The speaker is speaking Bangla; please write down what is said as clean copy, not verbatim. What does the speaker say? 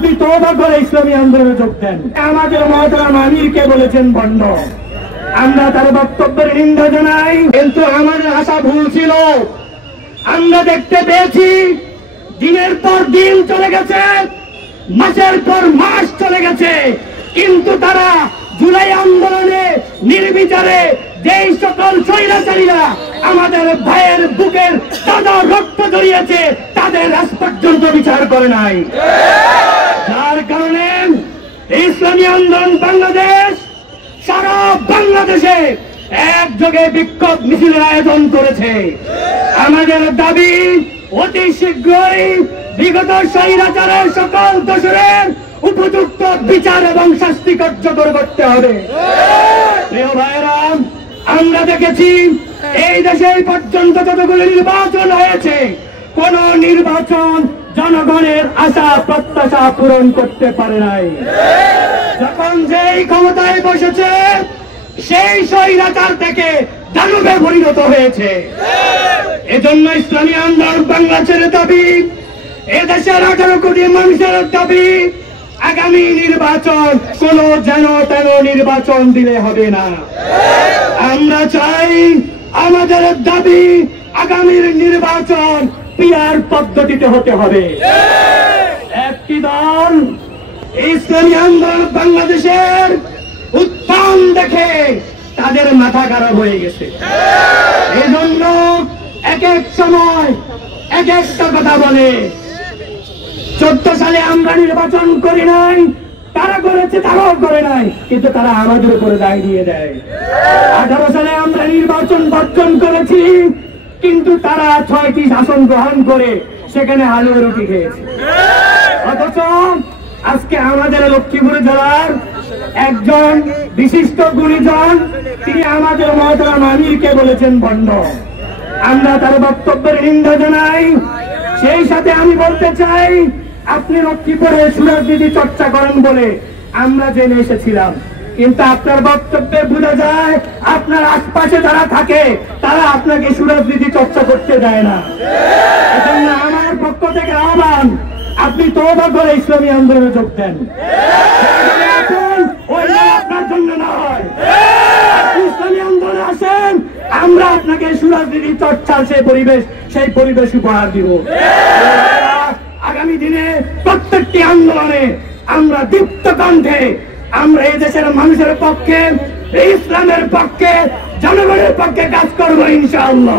আপনি তওবা করে ইসলামী আন্দোলনে যোগ দেন। আমাদের মহতরম আমিরকে বলেছেন ভণ্ড, আমরা তার বক্তব্যের নিন্দা জানাই, কিন্তু আমাদের আশা ভুল ছিল। আমরা দেখতে পেয়েছি দিনের পর দিন চলে গেছে, মাসের পর মাস চলে গেছে, কিন্তু তারা জুলাই আন্দোলনে নির্বিচারে যেই সকল স্বৈরাচারীরা আমাদের ভাইয়ের বুকের তাজা রক্ত জড়িয়েছে তাদের আজ পর্যন্ত বিচার করে নাই। যার কারণে ইসলামী আন্দোলন বাংলাদেশ সারা বাংলাদেশে একযোগে বিক্ষোভ মিছিলের আয়োজন করেছে। আমাদের দাবি অতি শীঘ্রই বিগত স্বৈরাচারের সকল দোষীদের উপযুক্ত বিচার এবং শাস্তি কার্যকর করতে হবে। প্রিয় ভাইরা, আমরা দেখেছি এই দেশে এই পর্যন্ত যতগুলো নির্বাচন হয়েছে, কোন নির্বাচন জনগণের আশা প্রত্যাশা পূরণ করতে পারে নাই। যখন যেই ক্ষমতায় বসেছে সেই স্বৈরাচার থেকে দানবে পরিণত হয়েছে। এজন্য ইসলামী আন্দোলন বাংলাদেশের দাবি, এদেশের 18 কোটি মানুষের দাবি, আগামী নির্বাচন কোন যেন তেন নির্বাচন দিলে হবে না। আমরা চাই আমাদের দাবি আগামীর নির্বাচন পিআর পদ্ধতিতে হতে হবে। একটি দল ইসলামী আন্দোলন বাংলাদেশের উত্থান দেখে তাদের মাথা খারাপ হয়ে গেছে। এজন্য এক এক সময় এক একটা কথা বলে। 14 সালে আমরা নির্বাচন করি নাই, তারা করেছে, তারাও করে নাই, কিন্তু তারা আমাদের উপরে দায় দিয়ে দেয়। 18 সালে আমরা নির্বাচন বর্জন করেছি, কিন্তু তারা 6টি শাসন গ্রহণ করে সেখানে হালুয়া রুটি খেয়েছে। অথচ আজকে আমাদের লক্ষ্মীপুর জেলার একজন বিশিষ্ট গুণীজন, তিনি আমাদের মহতরম আমিরকে বলেছেন ভণ্ড। আমরা তার বক্তব্যের নিন্দা জানাই। সেই সাথে আমি বলতে চাই, আপনি লক্ষ্মীপুরে সুরাজনীতি চর্চা করেন বলে আমরা জেনে এসেছিলাম, কিন্তু আপনার বক্তব্যে বোঝা যায় আপনার আশপাশে যারা থাকে তারা আপনাকে সুরাজনীতি চর্চা করতে দেয় না। এজন্য আমার পক্ষ থেকে আহ্বান, আপনি তওবা করে ইসলামী আন্দোলনে যোগ দেন। আপনার জন্য নয়, আপনি ইসলামী আন্দোলনে আসেন, আমরা আপনাকে সুরাজনীতি চর্চার সেই পরিবেশ উপহার দিব। আগামী দিনে প্রত্যেকটি আন্দোলনে আমরা দীপ্ত কণ্ঠে আমরা এই দেশের মানুষের পক্ষে, ইসলামের পক্ষে, জনগণের পক্ষে কাজ করবো ইনশাআল্লাহ।